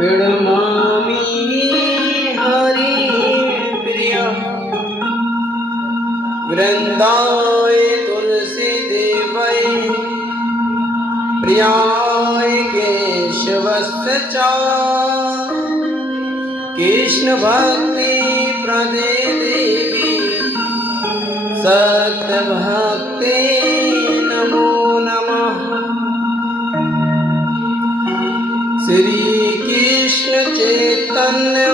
प्रणमामि हरि प्रिय वृंदाय तुलसी देवै प्रियाय केशवस्य च कृष्ण भक्ति प्रदे देवी सत्य भक्ति नमो नमः। श्री कृष्ण चैतन्य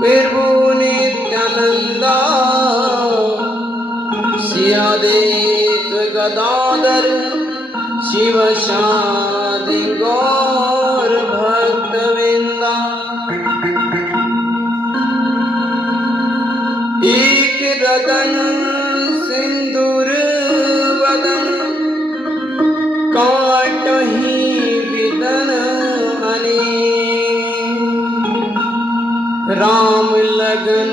प्रभु नित्यानंद श्री अद्वैत गदाधर शिव शादि गौर भक्तवृंदा। एक रतन सिंदूर वदन काटहि विदन राम लगन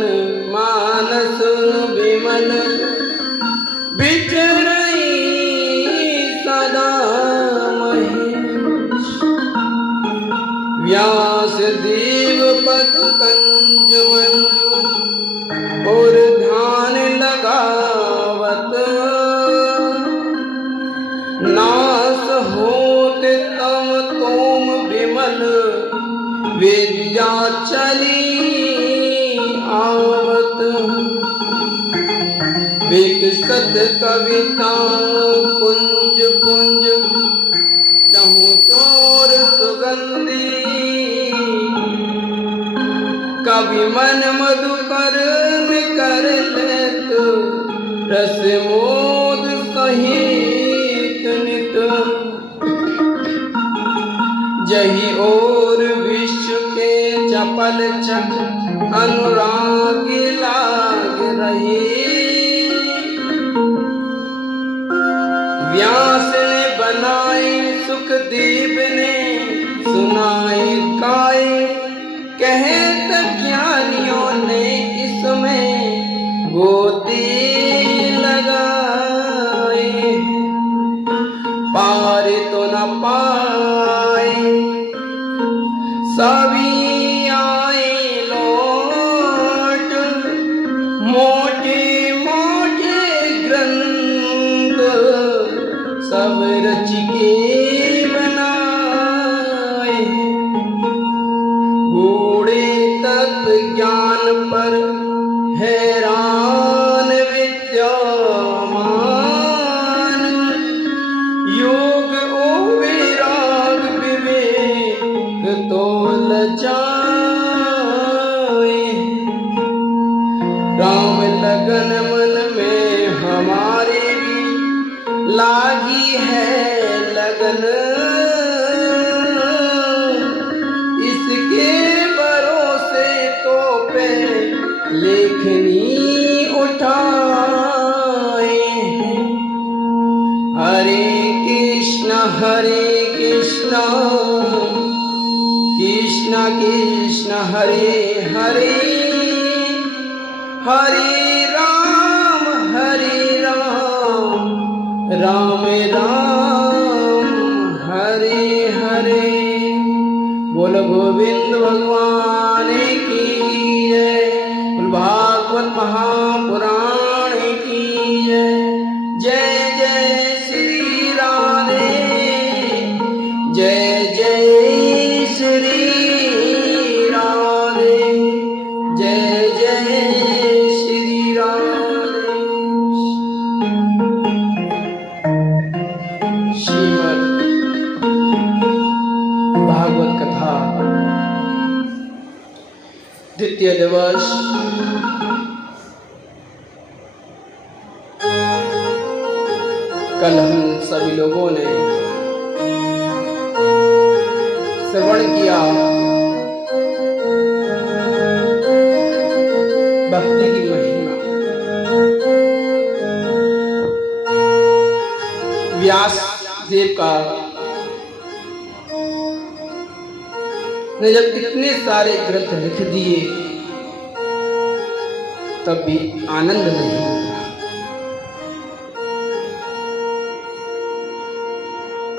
मानस विमल बिचरई सदा महेश। व्यास देव पद कंज मंजू और ध्यान लगावत नास होत तम तोम विमल विद्या चली आवत। विकसत कविता कुंज कुंज चहु चोर सुगंधी कवि मन मधुकर कर लेत रस मोद सहित नित। जही और विश्व के चपल चक अनुराग लाग रही। व्यास ने बनाए सुखदेव ने सुनाए काय कहत ज्ञानियों ने इसमें गोती लगाए। पार तो न पाए सभी आए लौट मोटे मोटे ग्रंथ सब रच के बनाए। गूढ़े तत्व ज्ञान पर हैरान विद्यमान योग ओ विराग विवेक तोल जाए। राम लगन मन में हमारे भी लागी है लगन इसके भरोसे तो पे लेखनी उठाए। हरे कृष्ण कृष्ण कृष्ण हरे हरे हरे राम राम राम हरे हरे। बोल गोविंद भगवान की जय। बोल भागवत महापुराण की जय। जय जय श्री राधे जय जय श्री राधे जय जय श्री राधे। श्रीमद् भागवत कथा द्वितीय दिवस कल हम सभी लोगों ने श्रवण किया भक्ति की महिमा। व्यास देव का ने जब इतने सारे ग्रंथ लिख दिए तब भी आनंद नहीं हुआ।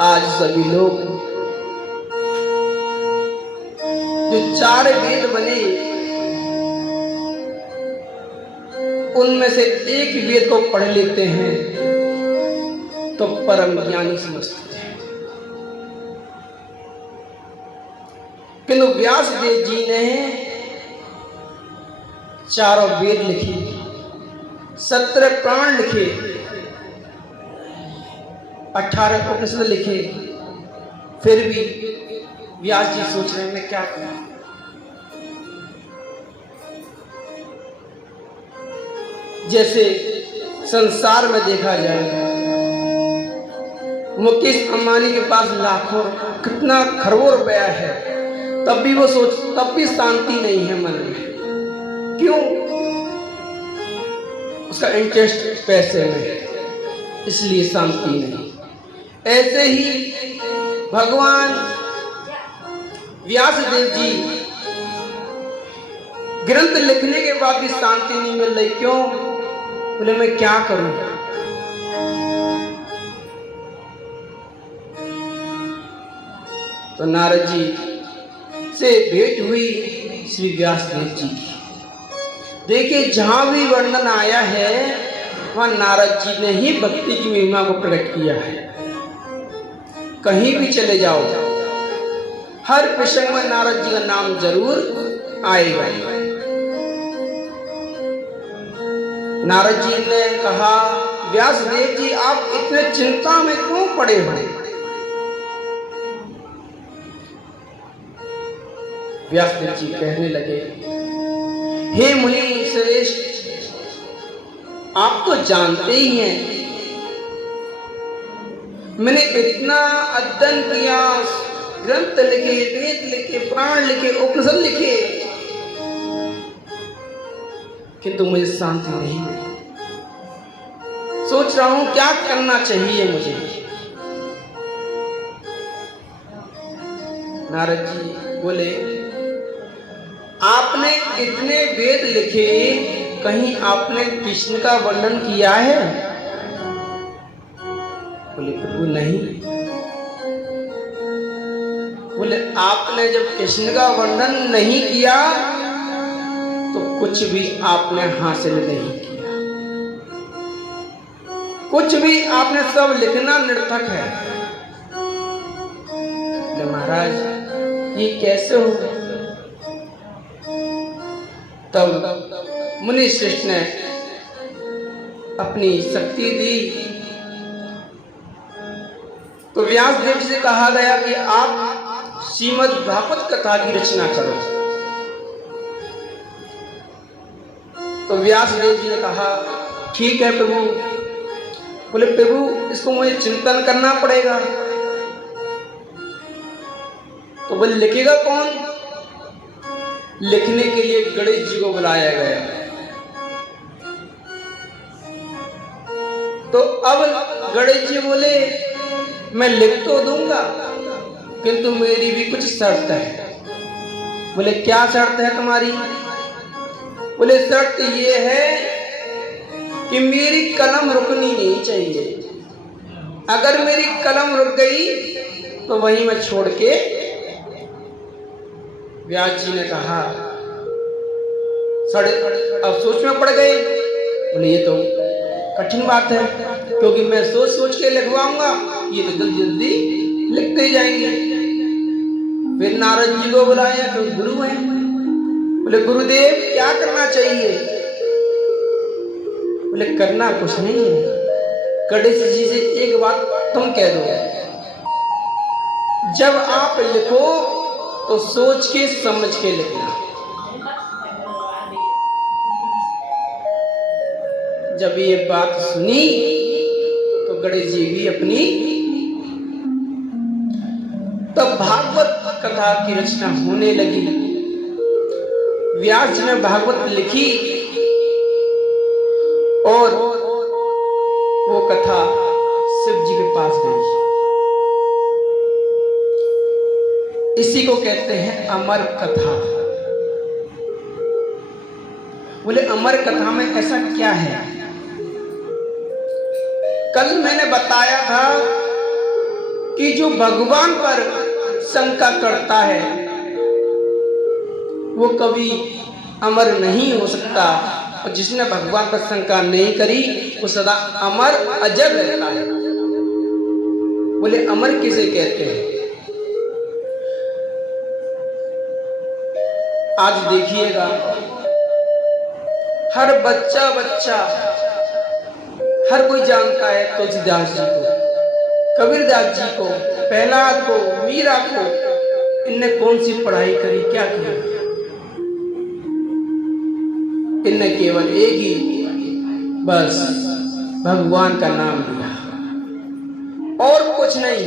आज सभी लोग जो 4 वेद बने उनमें से एक वेद को पढ़ लेते हैं तो परम ज्ञानी समझते हैं। किंतु व्यास देव जी ने 4 वेद लिखे, 17 पुराण लिखे, 18 उपनिषद लिखे, फिर भी व्यास जी सोच रहे हैं मैं क्या करूं। जैसे संसार में देखा जाए, मुकेश अंबानी के पास लाखों कितना खरबों रुपया है, तब भी शांति नहीं है मन में। क्यों? उसका इंटरेस्ट पैसे में है, इसलिए शांति नहीं। ऐसे ही भगवान व्यास देव जी ग्रंथ लिखने के बाद भी शांति नहीं मिल रही। क्यों? बोले मैं क्या करूं। तो नारद जी से भेंट हुई श्री व्यास देव जी की। देखिए जहां भी वर्णन आया है वहां नारद जी ने ही भक्ति की महिमा को प्रकट किया है। कहीं भी चले जाओ, हर प्रसंग में नारद जी का नाम जरूर आएगा। नारद जी ने कहा, व्यास देव जी आप इतने चिंता में क्यों पड़े हो? व्यास देव जी कहने लगे, हे मुनि श्रेष्ठ, आप तो जानते ही हैं मैंने इतना अध्ययन किया, ग्रंथ लिखे, वेद लिखे, पुराण लिखे, उपनिषद लिखे, किंतु मुझे शांति नहीं मिली। सोच रहा हूं क्या करना चाहिए मुझे। नारद जी बोले, आपने इतने वेद लिखे, कहीं आपने कृष्ण का वर्णन किया है? बोले प्रभु नहीं। बोले आपने जब कृष्ण का वर्णन नहीं किया तो कुछ भी आपने हासिल नहीं किया, कुछ भी आपने सब लिखना निरर्थक है। बोले महाराज ये कैसे हो? तब मुनि श्रेष्ठ ने अपनी शक्ति दी। तो व्यास देव से कहा गया कि आप श्रीमद् भागवत कथा की रचना करो। तो व्यास देव जी ने कहा ठीक है प्रभु। बोले प्रभु इसको मुझे चिंतन करना पड़ेगा। तो बोले लिखेगा कौन? लिखने के लिए गणेश जी को बुलाया गया। तो अब गणेश जी बोले मैं लिख तो दूंगा, किंतु मेरी भी कुछ शर्त है। बोले क्या शर्त है तुम्हारी? बोले शर्त ये है कि मेरी कलम रुकनी नहीं चाहिए। अगर मेरी कलम रुक गई तो वहीं मैं छोड़ के। व्यास जी ने कहा, अब सोच में पड़ गए। बोले ये तो कठिन बात है, क्योंकि मैं सोच सोच के लिखवाऊंगा, ये तो जल्दी जल्दी लिखते जाएंगे। फिर नारद जी को बुलाया, तो गुरु हैं। बोले गुरुदेव क्या करना चाहिए? बोले करना कुछ नहीं है, गणेश जी से एक बात तुम कह दो, जब आप लिखो तो सोच के समझ के लिखना। जब ये बात सुनी तो गणेश जी भी अपनी, तब भागवत कथा की रचना होने लगी। व्यास जी ने भागवत लिखी और वो कथा शिव जी के पास गई। इसी को कहते हैं अमर कथा। बोले अमर कथा में ऐसा क्या है? कल मैंने बताया था कि जो भगवान पर शंका करता है वो कभी अमर नहीं हो सकता, और जिसने भगवान पर शंका नहीं करी वो सदा अमर अजर रहता है। बोले अमर किसे कहते हैं? आज देखिएगा हर बच्चा हर कोई जानता है तुलसीदास जी को, कबीरदास जी को, प्रहलाद को, मीरा को। इनने कौन सी पढ़ाई करी, क्या किया? इनने केवल एक ही बस भगवान का नाम लिया और कुछ नहीं।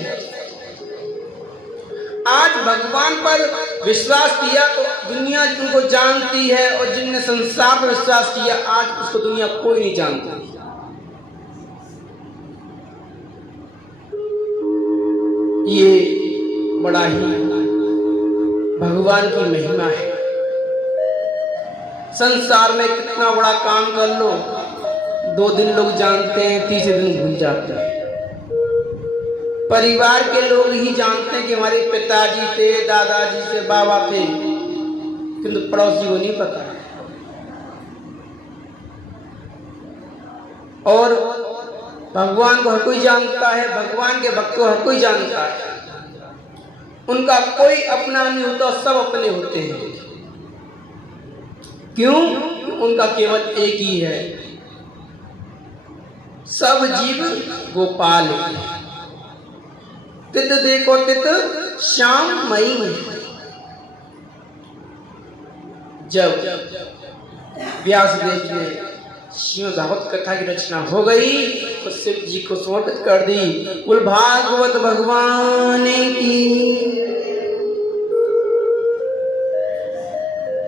आज भगवान पर विश्वास किया तो दुनिया उनको जानती है, और जिनने संसार पर विश्वास किया आज उसको दुनिया कोई नहीं जानती। ये बड़ा ही भगवान की महिमा है। संसार में कितना बड़ा काम कर लो, 2 दिन लोग जानते हैं, तीसरे दिन भूल जाते हैं। परिवार के लोग ही जानते हैं कि हमारे पिताजी थे, दादाजी से, बाबा थे, किंतु पड़ोसी को नहीं पता। और भगवान को हर कोई जानता है, भगवान के भक्त को हर कोई जानता है। उनका कोई अपना नहीं होता, सब अपने होते हैं। क्यों? उनका केवल एक ही है, सब जीव गोपाल। तित देखो तित श्याम मई। जब व्यासदेव ने श्रीमद् भागवत कथा की रचना हो गई तो शिव जी को समर्पित कर दी। बोल भागवत भगवान की।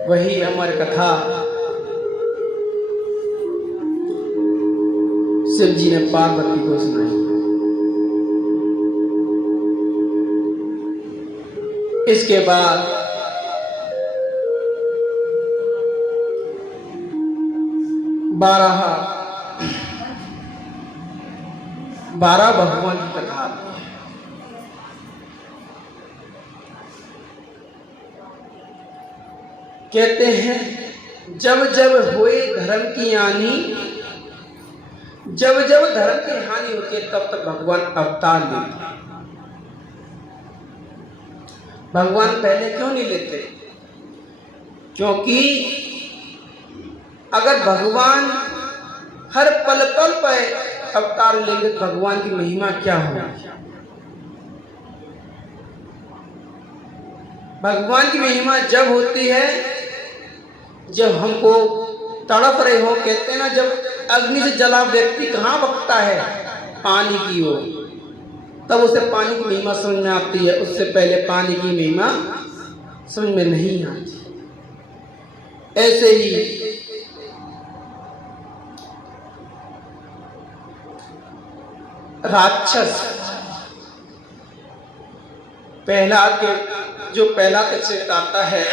वही अमर कथा शिव जी ने पार्वती को सुनाई। इसके बाद 12 भगवान की कथा। कहते हैं जब जब हुए धर्म की हानि, जब जब धर्म की हानि होती है तब तक भगवान अवतार लेते। भगवान पहले क्यों नहीं लेते? क्योंकि अगर भगवान हर पल पल पर अवतार लेंगे तो भगवान की महिमा क्या होगी? भगवान की महिमा जब होती है जब हमको तड़प रहे हो। कहते हैं ना, जब अग्नि से जला व्यक्ति कहाँ बकता है? पानी की ओर, तब उसे पानी की महिमा समझ में आती है। उससे पहले पानी की महिमा समझ में नहीं आती। ऐसे ही राक्षस प्रहलाद के जो प्रहलाद से आता है,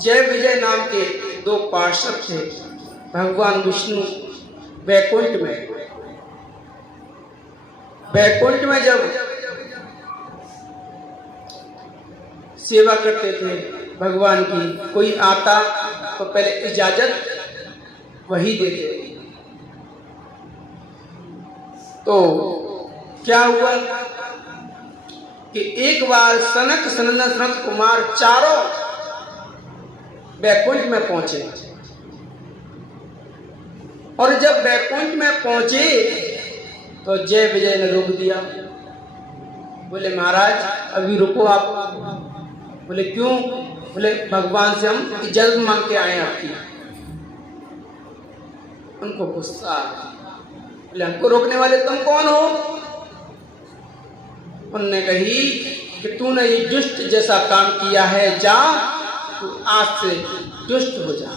जय विजय नाम के 2 पार्षद थे। भगवान विष्णु वैकुंठ में जब सेवा करते थे भगवान की, कोई आता तो पहले इजाजत वही देते। तो क्या हुआ कि एक बार सनक सनंदन कुमार चारों वैकुंठ में पहुंचे, और जब वैकुंठ में पहुंचे तो जय विजय ने रोक दिया। बोले महाराज अभी रुको आप। बोले क्यों? बोले भगवान से हम इजाजत मांग के आए आपकी। उनको गुस्सा। बोले हमको रोकने वाले तुम कौन हो? उन्होंने कही कि तूने ये दुष्ट जैसा काम किया है, जा तू आज से दुष्ट हो जा।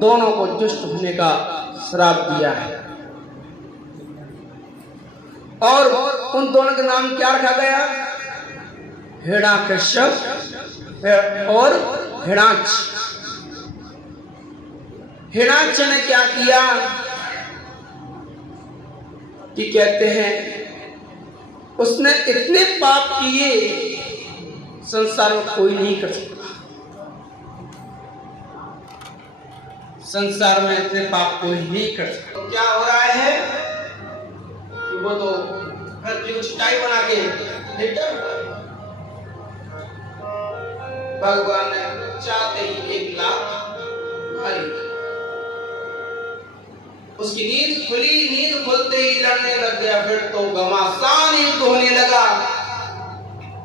दोनों को दुष्ट होने का श्राप दिया है। और उन दोनों के नाम क्या रखा गया? हिरण्यकश्यप और हिरण्याक्ष। हिरण्याक्ष ने क्या किया कि कहते हैं उसने इतने पाप किए, संसार में कोई नहीं कर सकता। संसार में इतने पाप कोई नहीं कर सकता। तो क्या हो रहा है कि वो तो पृथ्वी को चटाई बना के लेटा हुआ है। भगवान ने चाहते ही 1 लाख मारी। उसकी नींद खुली, नींद खुलते ही लड़ने लग गया। फिर तो घमासान युद्ध होने लगा,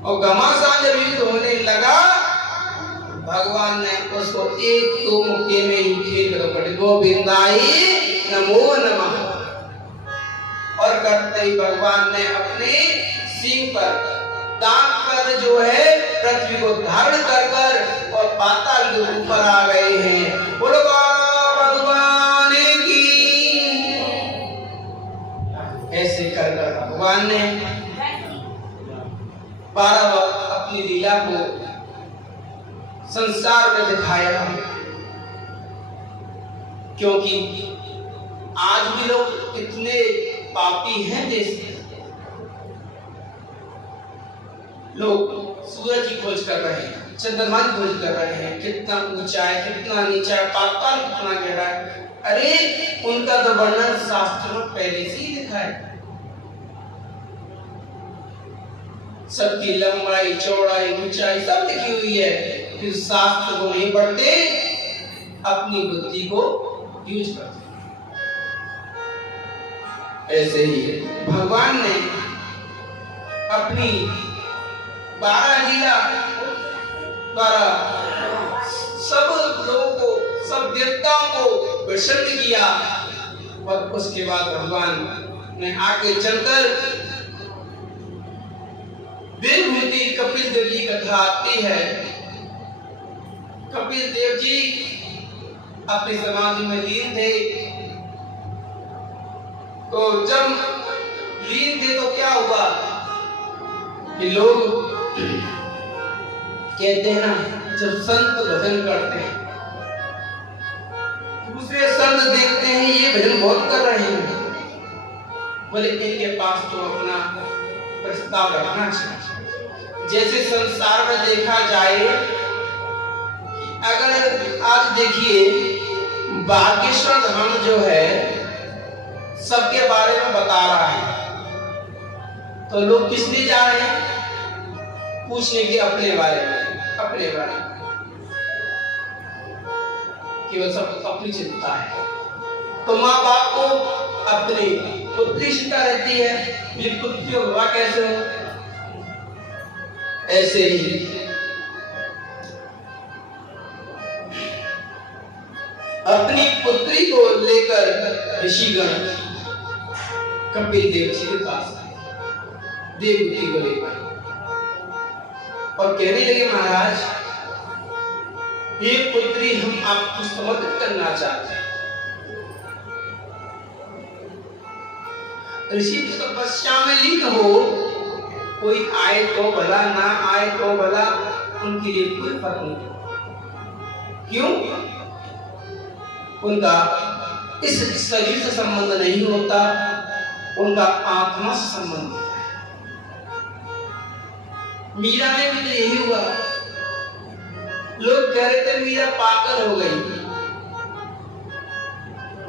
और घमासान जब युद्ध होने लगा, भगवान ने उसको 1-2 मुक्के में ही खेल कर गोविंदाई नमो नमः और करते ही भगवान ने अपने सिंह पर दांत पर जो है पृथ्वी को धारण कर और पाताल के ऊपर आ गए हैं। बोलो भगवान की। ऐसे कर भगवान ने 12 वक्त अपनी लीला को संसार में दिखाया। क्योंकि आज भी लोग इतने पापी हैं देश में। लोग सूरज की खोज कर रहे हैं, चंद्रमा की खोज कर रहे हैं, कितना ऊंचा है, कितना नीचा है, पाताल कितना गहरा है। अरे उनका तो वर्णन शास्त्र में पहले से ही लिखा है। सबकी लंबाई, चौड़ाई, ऊंचाई सब लिखी हुई है। फिर शास्त्र को नहीं पढ़ते, अपनी बुद्धि को यूज करते। ऐसे ही भगवान ने अपनी 12 लीला द्वारा सब लोगों को, सब देवताओं को प्रसन्न किया। और उसके बाद भगवान ने आगे चलकर देवभूति कपिल देव जी कथा आती है। कपिल देव जी अपनी समाधि में लीन थे। तो जब लीन थे तो क्या हुआ कि लोग कहते हैं ना, जब संत भजन करते हैं, दूसरे संत देखते हैं ये भजन बहुत कर रहे हैं, बोले इनके पास तो अपना प्रस्ताव रखना चाहिए। जैसे संसार में देखा जाए, अगर आज देखिए बागेश्वर धाम जो है सबके बारे में बता रहा है, तो लोग किस लिए जा रहे हैं? पूछने के अपने बारे में, अपने बारे में। केवल सब अपनी चिंता है। तो माँ बाप को अपनी पुत्री चिंता रहती है, ये पुत्री को विवाह कैसे हो। ऐसे ही अपनी पुत्री को लेकर ऋषिगण कपिल देव जी के पास आए, देवभूति को लेकर, और कहने लगे महाराज, ये पुत्री हम आपको समर्पित करना चाहते हैं। ऋषि की तपस्या में लीन हो, कोई आए तो भला, ना आए तो भला, उनके लिए कोई फर्क नहीं। क्यों? उनका इस शरीर से संबंध नहीं होता, उनका आत्मा से संबंध होता है। मीरा ने भी तो यही हुआ। लोग कह रहे थे मीरा पागल हो गई,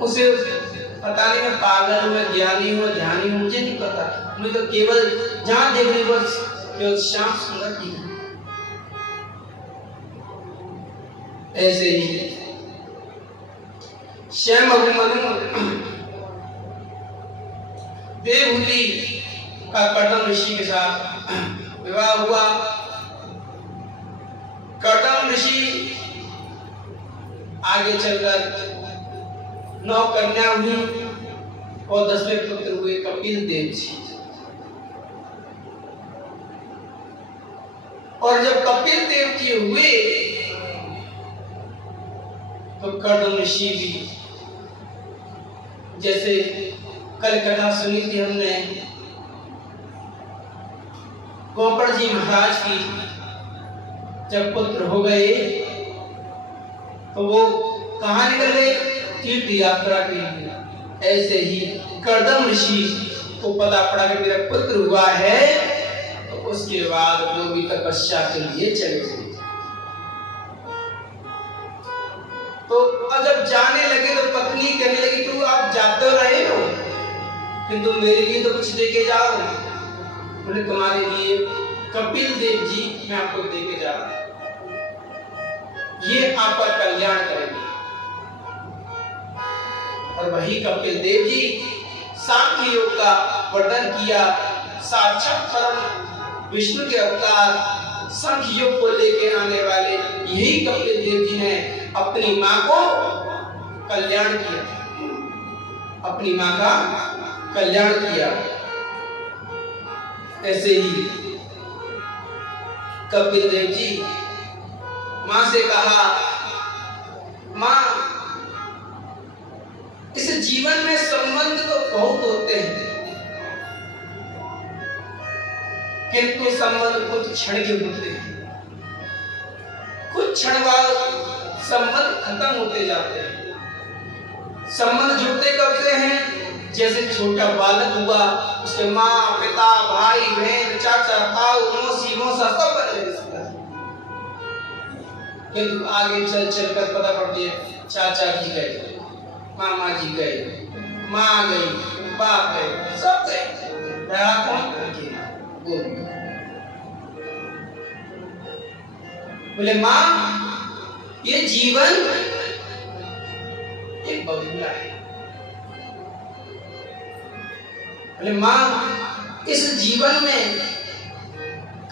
उसे पता नहीं मैं पागल हूं, मैं ज्ञानी हूं, ध्यानी हूं, मुझे नहीं पता। मुझे तो केवल जहां देख रही बस केवल श्याम सुंदर की। ऐसे ही श्याम अभिमन्यु देवभूति का कर्दम ऋषि के साथ विवाह हुआ। कर्दम ऋषि आगे चलकर 9 कन्या हुई और 10वें पुत्र हुए कपिल देव जी। और जब कपिल देव जी हुए तो कर्दम ऋषि भी, जैसे कल कथा सुनी थी हमने गोपड़ जी महाराज की, जब पुत्र हो गए तो वो कहाँ निकल गए? तीर्थ यात्रा के लिए। ऐसे ही कर्दम ऋषि को पता पड़ा कि मेरा पुत्र हुआ है, तो उसके बाद वो भी तपस्या के लिए चले गए। तो जब जाने लगे तो पत्नी कहने लगी, तू आप जाते रहे हो किंतु मेरे लिए तो कुछ लेके जाओ। बोले तुम्हारे लिए कपिल देव जी मैं आपको देके जा रहा हूं, ये आपका कल्याण करेंगे। और वही कपिल देव जी सांख्य योग का वर्णन किया। साक्षात परम विष्णु के अवतार सांख्य योग को लेके आने वाले यही कपिल देव जी ने अपनी मां को कल्याण किया, अपनी मां का कल्याण किया। ऐसे ही कपिल देव जी मां से कहा, मां इस जीवन में संबंध तो बहुत होते हैं किंतु संबंध कुछ क्षण के होते हैं, कुछ क्षण बाद संबंध खत्म होते जाते हैं। संबंध जुड़ते कब से हैं? जैसे छोटा बालक हुआ, उसके माँ पिता भाई बहन चाचा ताऊ मौसी मौसा सब बने किंतु आगे चल चल कर पता पड़ती है चाचा जी गए, मामा जी गए, माँ गई, बाप गए, सब गए, रहा कौन? बोले माँ ये जीवन एक बबूला है। बोले माँ इस जीवन में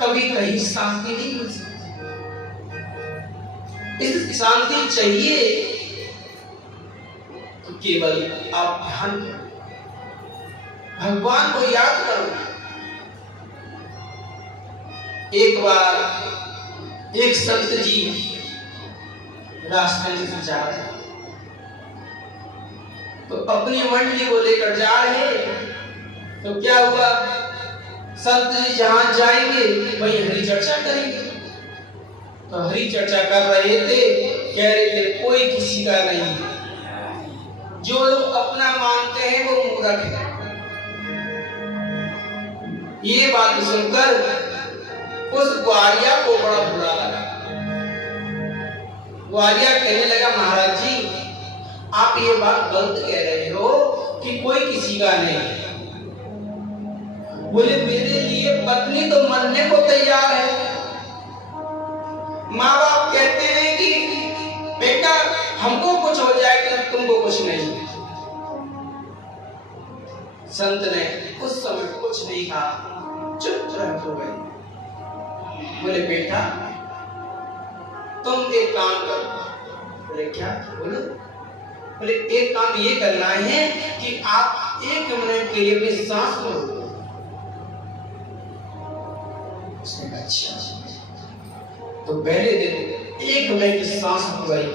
कभी कहीं शांति नहीं मिल सकती, इस शांति चाहिए तो केवल आप ध्यान करो, भगवान को याद करो। एक बार एक संत जी रास्ते में जा रहे तो अपनी मंडली को लेकर जा रहे, तो क्या हुआ, संत जी जहां जाएंगे वहीं हरि चर्चा करेंगे। तो हरि चर्चा कर रहे थे, कह रहे थे कोई किसी का नहीं, जो लोग अपना मानते हैं वो मूर्ख है। ये बात सुनकर उस ग्वालिया को बड़ा बुरा लगा। ग्वालिया कहने लगा, महाराज जी आप ये बात गलत कह रहे हो कि कोई किसी का नहीं। बोले मेरे लिए पत्नी तो मरने को तैयार है, माँ बाप कहते हैं कि बेटा हमको कुछ हो जाए कि तुमको कुछ नहीं। संत ने उस समय कुछ नहीं कहा, चुप हो गए। बोले बेटा तुम एक काम करो। बोले क्या? बोलो। बोले एक काम ये करना है कि आप 1 मिनट के लिए अपनी सांस को रोको। उसने कहा अच्छा। तो पहले दिन 1 मिनट की सांस रुकवाई।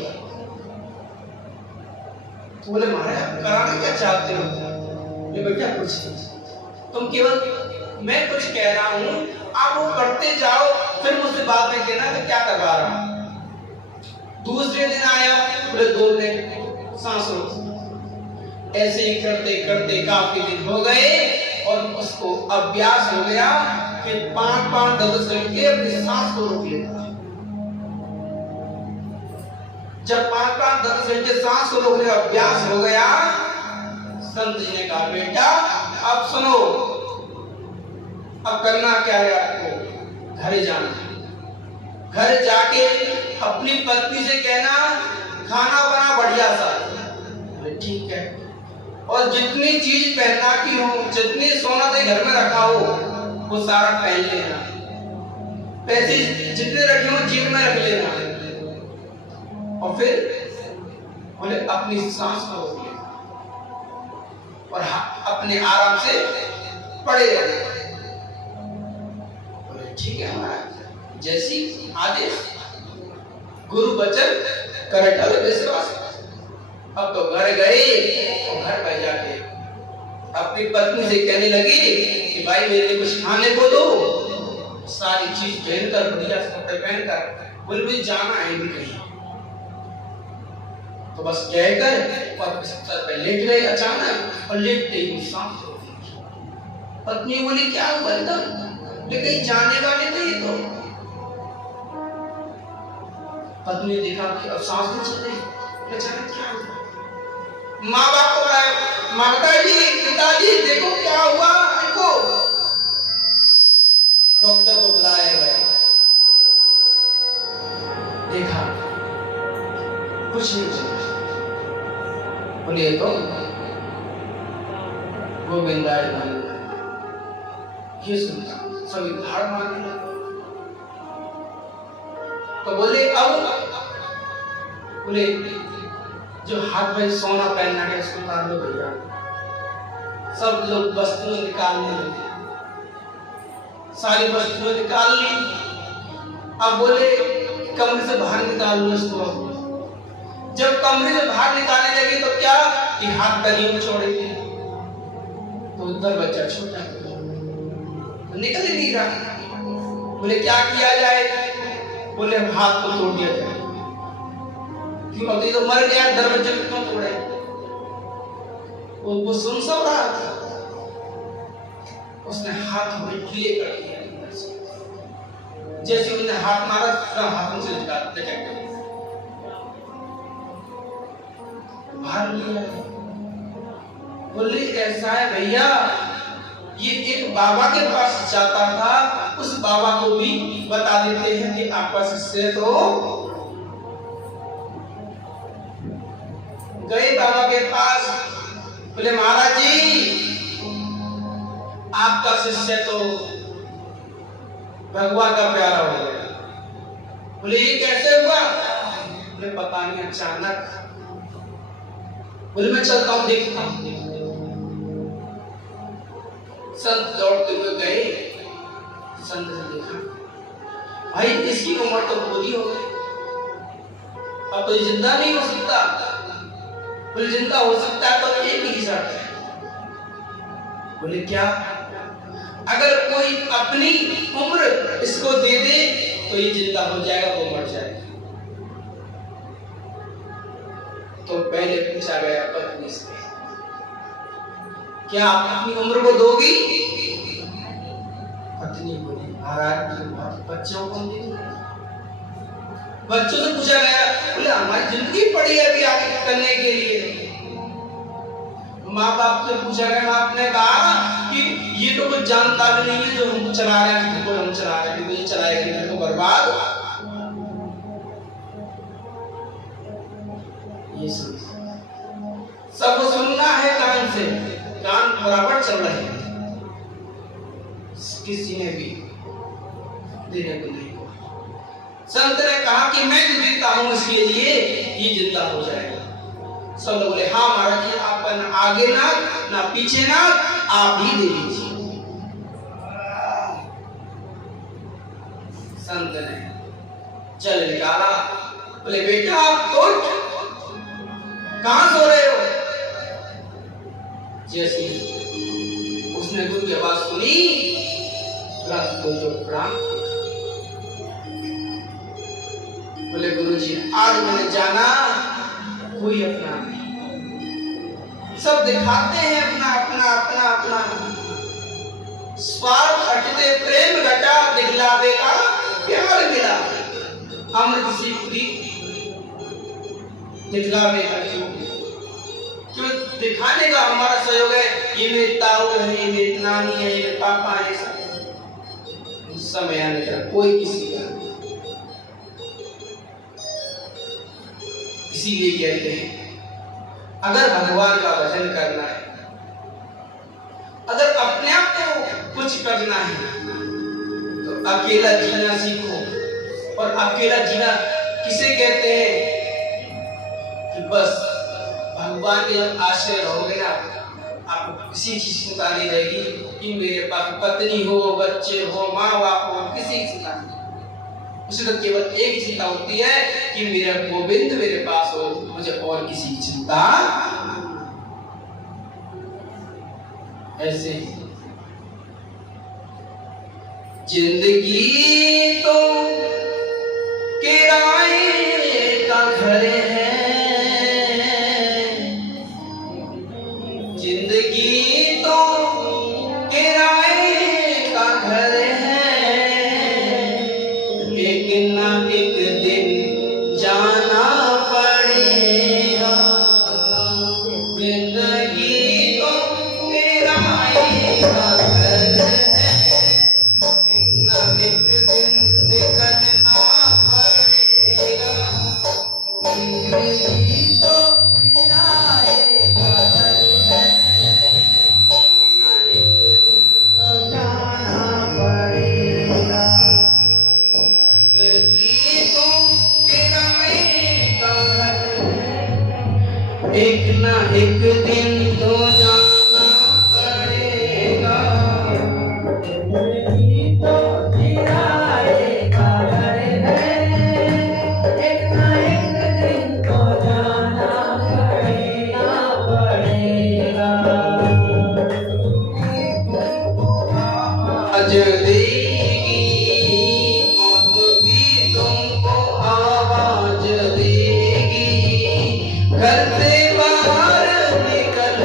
तो बोले महाराज आप कराना क्या चाहते हो? ये बेटा कुछ नहीं, तुम केवल मैं कुछ कह रहा हूं आप वो करते जाओ, फिर मुझसे बाद में कहना कि क्या करवा रहा हूं। दूसरे दिन आया, बोले 2 मिनट सांस रोक। ऐसे ही करते करते काफी दिन हो गए और उसको अभ्यास हो गया कि 5-5 10 मिनट के अपनी सांस को रोक लेता। जब 5-5 10 मिनट के सांस को रोकने का अभ्यास हो गया, संत जी ने कहा बेटा अब सुनो, अब करना क्या है आपको? घर जाना। घर जाके अपनी पत्नी से कहना खाना बना बढ़िया सा। ठीक है। और जितनी चीज पहनना की हो, जितनी सोना दे घर में रखा हो वो सारा पहन लेना, पैसे जितने रखे हो जेब में रख लेना। और फिर बोले अपनी सांस को रोक लेना और अपने आराम से पड़े रहना। ठीक है महाराज, जैसी आदेश गुरु वचन करे टल विश्वास। अब तो घर गए और घर पर जाके अपनी पत्नी से कहने लगी कि भाई मेरे लिए कुछ खाने को दो। सारी चीज पहनकर बढ़िया कपड़े पहनकर बोले मुझे जाना है भी कहीं। तो बस कहकर और सर पे लेट गए अचानक, और लेटते ही सांस हो गई। पत्नी बोली क्या हुआ एकदम? कहीं जाने वाले थे ये तो। पत्नी ने देखा कि अब सांस नहीं चल रही, बेचारे क्या हुआ। माँ बाप को बुलाया, माता जी पिताजी देखो क्या हुआ, देखो। डॉक्टर को बुलाया गया, देखा कुछ नहीं चल रहा। बोले तो गोविंदाय नमः। ये सुनता सभी धाड़ मारने लगे। तो बोले अब, बोले जो हाथ में सोना पहनना है उसको उतार लो भैया। सब लोग वस्तुएं निकालने लगे, सारी वस्तुएं निकाल ली। अब बोले कमरे से बाहर निकाल लो इसको। जब कमरे से बाहर निकालने लगे तो क्या कि हाथ पैर छोड़े थे, तो उधर बच्चा छोटा तो निकल ही नहीं रहा। बोले क्या किया जाए? बोले हाथ को तोड़ दिया जाए। क्यों? अब तो मर गया, दरवाजे क्यों तोड़े? वो सुन सब रहा था। उसने हाथ में ढीले कर दिया अंदर से। जैसे उसने हाथ मारा, हाथों से निकाल दिया, बाहर लिया। बोले ऐसा है भैया, ये एक बाबा के पास जाता था, उस बाबा को भी बता देते हैं कि आपका शिष्य तो। गए बाबा के पास, बोले महाराज जी आपका शिष्य तो भगवान का प्यारा हो गया। बोले ये कैसे हुआ? बोले पता नहीं, अचानक। बोले मैं चलता हूं, देखता हूं। संत दौड़ते हुए गए, संत ने देखा भाई इसकी उम्र तो पूरी हो गई, अब तो जिंदा नहीं हो सकता। बोले जिंदा हो सकता है तो एक ही शर्त है। बोले क्या? अगर कोई अपनी उम्र इसको दे दे तो ये जिंदा हो जाएगा, वो मर जाएगा। तो पहले पूछा गया पत्नी से, क्या आप अपनी उम्र को दोगी? पत्नी बोली महाराज बच्चों को देंगे। बच्चों से पूछा गया, बोले हमारी जिंदगी पड़ी है अभी आगे करने के लिए। माँ बाप से पूछा गया, माँ बाप ने कहा कि ये तो कुछ जानता भी नहीं है जो हम चला रहे हैं, तो हम चला रहे हैं, ये चलाएगी मेरे को बर्बाद। ये सब सुनना है कान से, कान बराबर चल रहे हैं, किसी ने भी देने को नहीं। संत ने कहा कि मैं भी देता हूं इसके लिए, ये जिंदा हो जाएगा। सब लोग बोले हाँ महाराज जी, आप न आगे ना पीछे ना, आप ही दे दीजिए। संत ने चल निकाला। बोले बेटा आप उठ, कहां सो रहे हो? जैसे उसने गुरु की आवाज सुनी, तुरंत को जो प्राण। बोले गुरुजी आज मैंने जाना कोई अपना नहीं, सब दिखाते हैं अपना अपना अपना अपना। स्वार्थ हटते प्रेम घटा, दिखलावे का प्यार मिला। अमृत सी पूरी दिखलावे का क्यों दिखाने का हमारा सहयोग है। ये मेरी ताऊ है, ये मेरी नानी है, ये मेरे पापा है, सब समय आने का कोई किसी का। इसीलिए कहते हैं अगर भगवान का भजन करना है, अगर अपने आप को कुछ करना है तो अकेला जीना सीखो। और अकेला जीना किसे कहते हैं? कि बस भगवान के जब आश्रय रहोगे ना, आपको किसी चीज की चिंता नहीं रहेगी कि मेरे पास पत्नी हो, बच्चे हो, माँ बाप हो, किसी की चिंता नहीं। उसे तो केवल एक ही चिंता होती है कि मेरा गोविंद मेरे पास हो, मुझे और किसी की चिंता। ऐसे जिंदगी तो किराए का घर है, जिंदगी तो किराए का घर है, एक ना एक दिन जाना पड़ेगा। जिंदगी तो मेरा एक घर है, एक ना एक दिन निकलना पड़ेगा। जिंदगी तो मेरा एक घर है, एक ना एक दिन तो जाना पड़ेगा। जिंदगी तो मेरा एक घर है, एक ना एक दिन तो जाना पड़ेगा। जिंदगी तो मेरा एक घर है, एक ना एक दिन तो जाना पड़ेगा। आज देगी मौत भी तुमको आवाज देगी, घर से बाहर निकल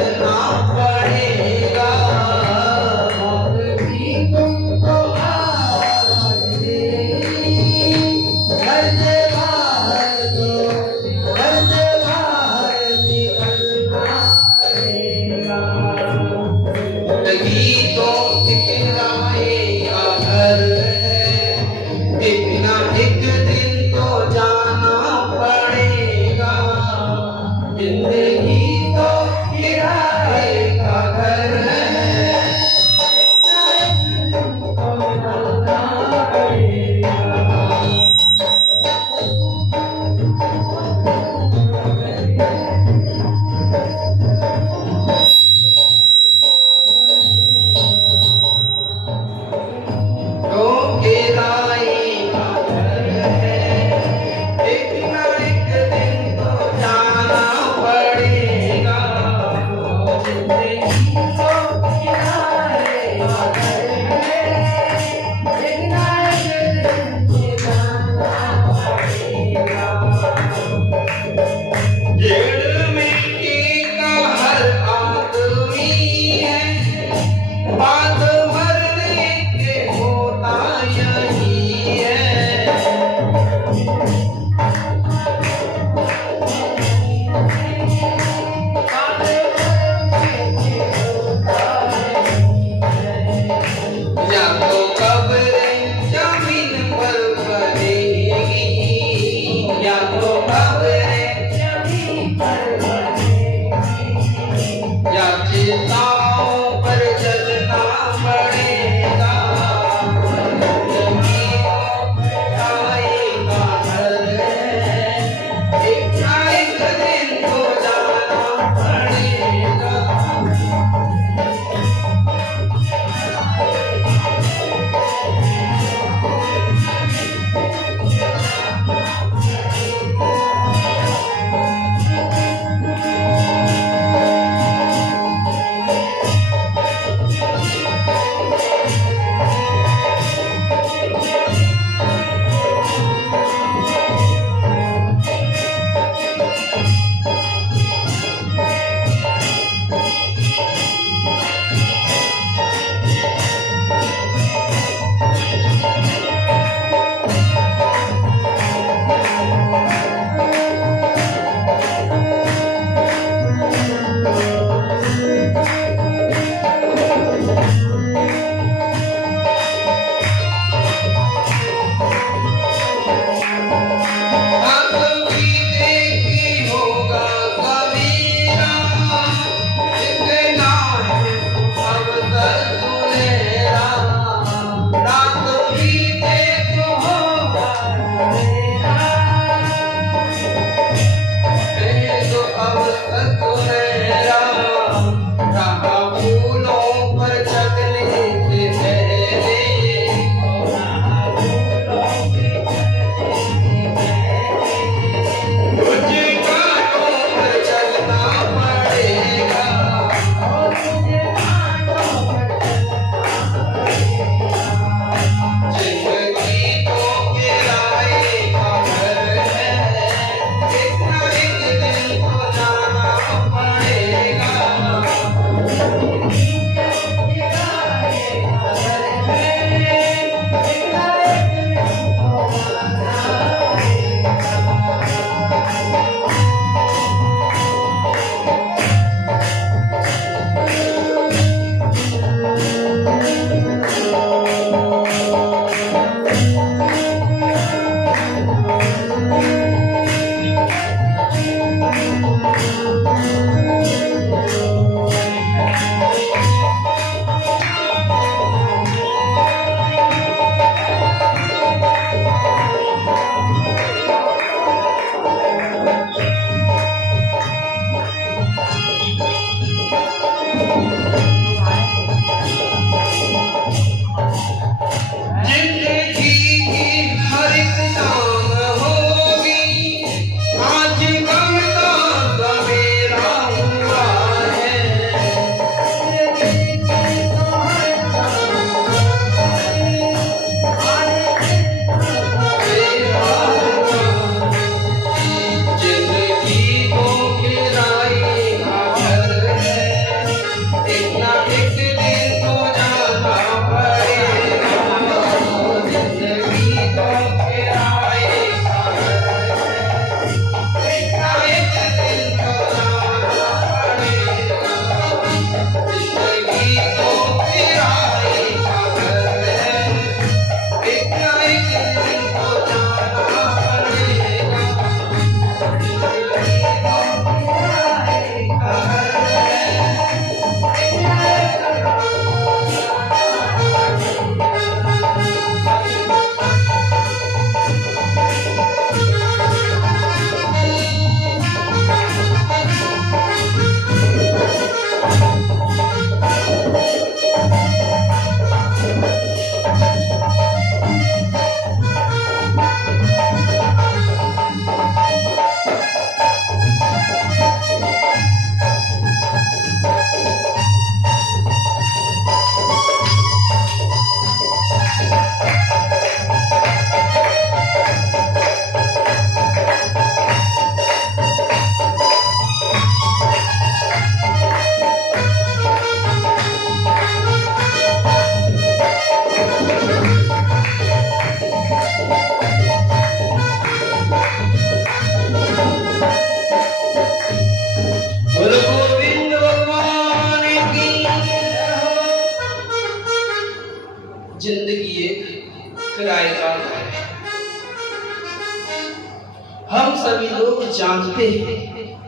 हम सभी लोग जानते हैं,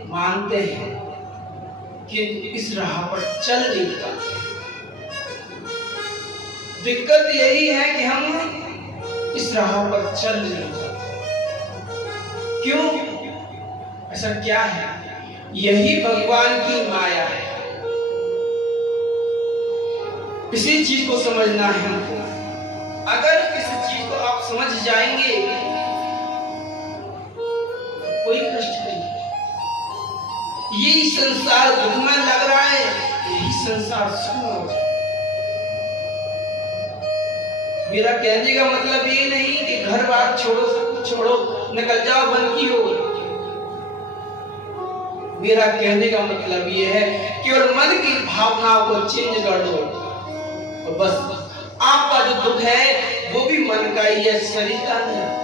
मानते हैं, किंतु इस राह पर चल नहीं पाते। दिक्कत यही है कि हम इस राह पर चल नहीं पाते। क्यों? ऐसा क्या है? यही भगवान की माया है। किसी चीज को समझना है हमको। अगर किसी चीज को आप समझ जाएंगे, कोई कष्ट नहीं। यही संसार दुखमय लग रहा है, यही संसार सुखमय हो जाए। मेरा कहने का मतलब ये नहीं कि घर बार छोड़ो, सब कुछ छोड़ो, निकल जाओ, बन की हो। मेरा कहने का मतलब ये है केवल मन की भावनाओं को चेंज कर दो और बस आपका जो दुख है वो भी मन का ही है, शरीर का नहीं।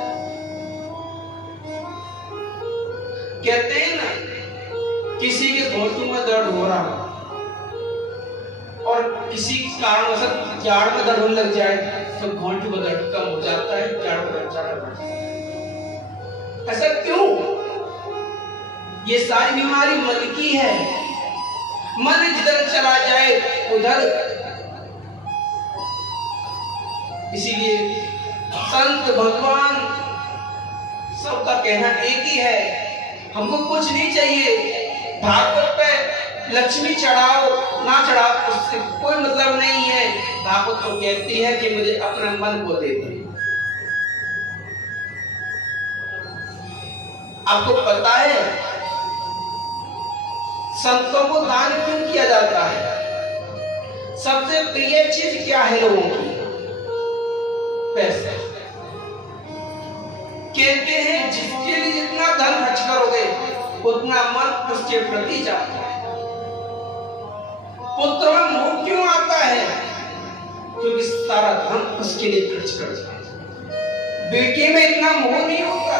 कहते हैं ना, किसी के घोटू में दर्द हो रहा और किसी कारण से जाड़ में दर्द होने लग जाए तो घोटू का दर्द कम हो जाता है, जाड़ में दर्द ज्यादा बढ़ जाता है। ऐसा क्यों? ये सारी बीमारी मन की है। मन जिधर चला जाए उधर। इसीलिए संत भगवान सबका कहना एक ही है, हमको कुछ नहीं चाहिए। भागवत पे लक्ष्मी चढ़ाओ ना चढ़ाओ उससे कोई मतलब नहीं है। भागवत तो कहती है कि मुझे अपना मन को दे दे। आपको पता है संतों को दान क्यों किया जाता है? सबसे प्रिय चीज क्या है लोगों की? पैसा। कहते हैं जिसके लिए जितना धन खर्च करोगे उतना मन उसके प्रति जाता है। पुत्र में मोह क्यों आता है? क्योंकि सारा धन उसके लिए खर्च कर जाता है। बेटे में इतना मोह नहीं होता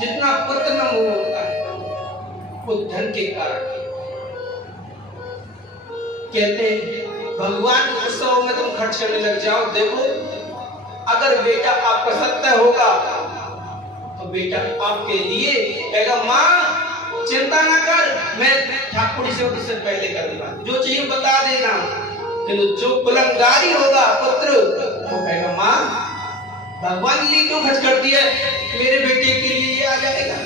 जितना पुत्र में मोह होता है, वो धन के कारण। कहते हैं भगवान के उत्सव में तुम खर्च करने लग जाओ, देखो अगर बेटा आपका सत्य होगा तो बेटा आपके लिए कहेगा माँ चिंता ना कर, मैं ठाकुर से उससे पहले कर दूंगा, जो चाहिए बता देना। किंतु जो कुलंगारी होगा पुत्र, वो कहेगा माँ भगवान के लिए क्यों खर्च करती है, मेरे बेटे के लिए ये आ जाएगा।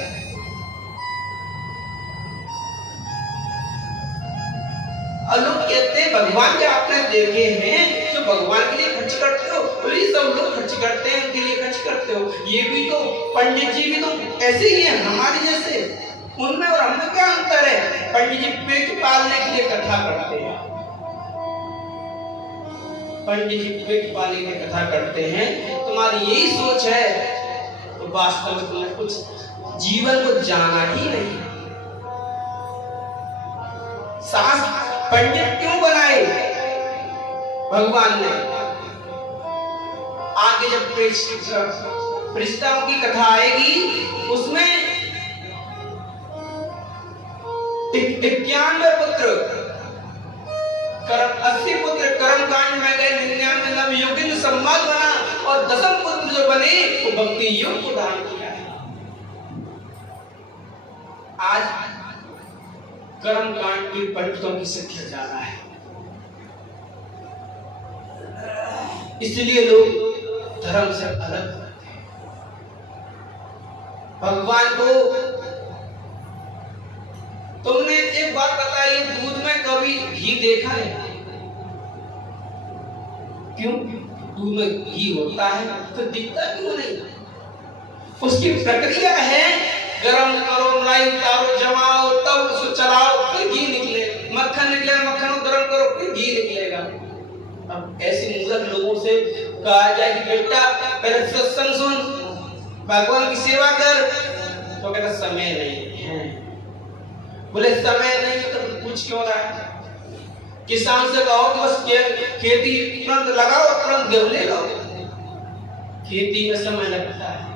लोग कहते हैं भगवान के आपने देखे हैं जो भगवान के लिए खर्च करते हो, बोले सब लोग खर्च करते हैं, उनके लिए खर्च करते हो। ये भी तो पंडित जी भी तो ऐसे ही हैं हमारे जैसे। उनमें और हमें क्या अंतर है? पंडित जी पेट पालने के लिए कथा करते हैं, पंडित जी पेट पालने की कथा करते हैं। तुम्हारी यही सोच है तो वास्तव में तुमने कुछ जीवन को जाना ही नहीं। शास्त्र पंडित क्यों बनाए भगवान ने? आगे जब परिश्रम की कथा आएगी उसमें 91 पुत्र, 80 पुत्र कर्म कांड में गए, 99 नव योगिन संवाद बना और 10 पुत्र जो बने वो भक्ति योग को दान किया है। आज कर्म कांड की पंडितों की संख्या ज्यादा है, इसलिए लोग धर्म से अलग करते हैं। भगवान को तुमने एक बात बताई, दूध में कभी घी देखा है? क्यों? दूध में घी होता है तो दिखता क्यों नहीं? उसकी प्रक्रिया है, गरम करो, मलाई उतारो, जमाओ, तब उसको चलाओ, फिर घी निकले, मक्खन निकलेगा, मक्खन को गरम करो, फिर घी निकलेगा। अब ऐसे मूर्ख लोगों से कहा जाए कि बेटा पहले सत्संग सुन, भगवान की सेवा कर, तो कहता समय नहीं है। बोले समय नहीं है तो पूछ क्यों रहा है? किसान से कहो कि बस खेती तुरंत लगाओ और तुरंत गेहूं ले लो, खेती में समय लगता है।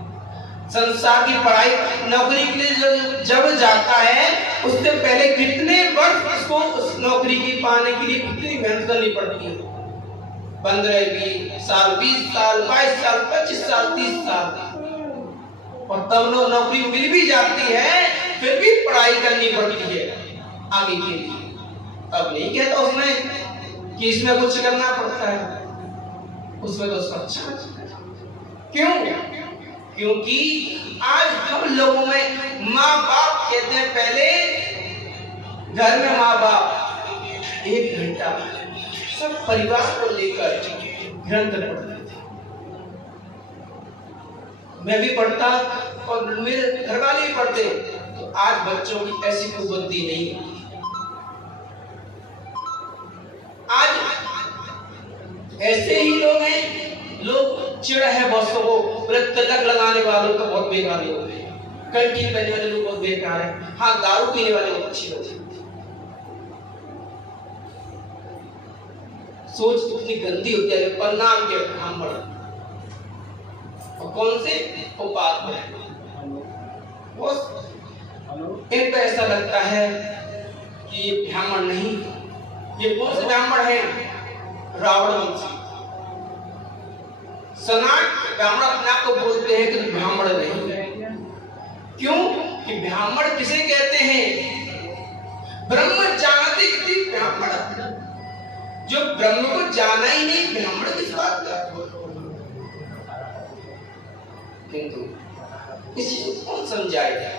संसार की पढ़ाई नौकरी के लिए जब जाता है उससे पहले कितने वर्ष उसको उस नौकरी की पाने के लिए कितनी मेहनत करनी पड़ती है? 15, 20 साल, 20 साल, 22 साल, 25 साल, 30 साल, और तब नौकरी मिल भी जाती है फिर भी पढ़ाई करनी पड़ती है आगे के लिए। तब नहीं कहता उसमें कि इसमें कुछ करना पड़ता है, उसमें तो अच्छा। क्यों? क्योंकि आज हम लोगों में माँ बाप कहते हैं, पहले घर में माँ बाप 1 घंटा सब परिवार को लेकर ग्रंथ पढ़ते थे। मैं भी पढ़ता और मेरे घर वाले भी पढ़ते। तो आज बच्चों की ऐसी कोई बुद्धि नहीं। आज ऐसे ही लोग हैं, लोग चिड़ है बॉसों को, बोले तिलक लगाने वालों तो बहुत बेकार लोग हैं, कंठी पहनने वाले लोग बहुत बेकार है, हाँ दारू पीने वाले बहुत अच्छी लोग हैं। सोच कितनी गंदी होती है। परिणाम के ब्राह्मण और कौन से उपात में इनको ऐसा लगता है कि ये ब्राह्मण नहीं, ये कौन से ब्राह्मण है? रावण वंशी सनातन ब्राह्मण अपने आप को बोलते हैं कि ब्राह्मण नहीं। क्यों? कि ब्राह्मण किसे कहते हैं? ब्रह्म जानते इति ब्राह्मण। जो ब्रह्म को जाना ही नहीं, ब्राह्मण किस बात का? किंतु इसी को कौन समझाएगा?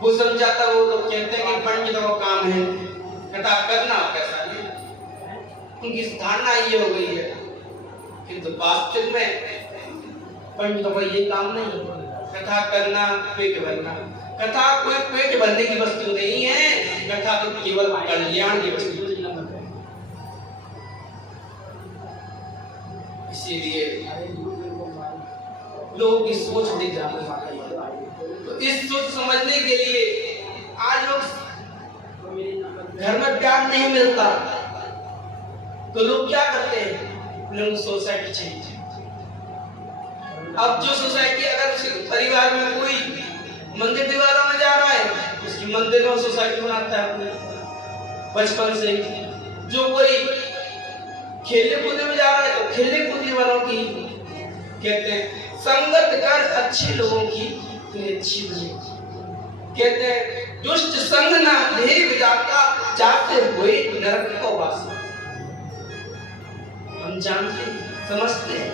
वो समझाता, वो लोग कहते हैं कि पंडितों का काम है कथा करना, कैसा नहीं। उनकी धारणा ये हो गई है, किंतु वास्तव में पंडितों का ये काम नहीं। कथा करना, पेट भरना। कथा कोई पेट भरने की वस्तु नहीं है, कथा तो केवल कल्याण की वस्तु है। इसीलिए लोगों की सोच नहीं जाती है। तो इस सोच समझने के लिए आज लोग घर में प्यार नहीं मिलता तो लोग क्या करते हैं? लोग सोसाइटी चाहिए। अब जो सोसाइटी, अगर परिवार में कोई मंदिर दीवारों में जा रहा है, उसकी मंदिर में सोसाइटी बनाता है अपने बचपन से। जो कोई खेलने कूदने में जा रहा है तो खेलने कूदने वालों की कहते हैं संगत कर अच्छे लोगों की अच्छी बने। कहते हैं दुष्ट संग ना दे विदाता, जाते हुए नरक को वास। हम जानते समझते हैं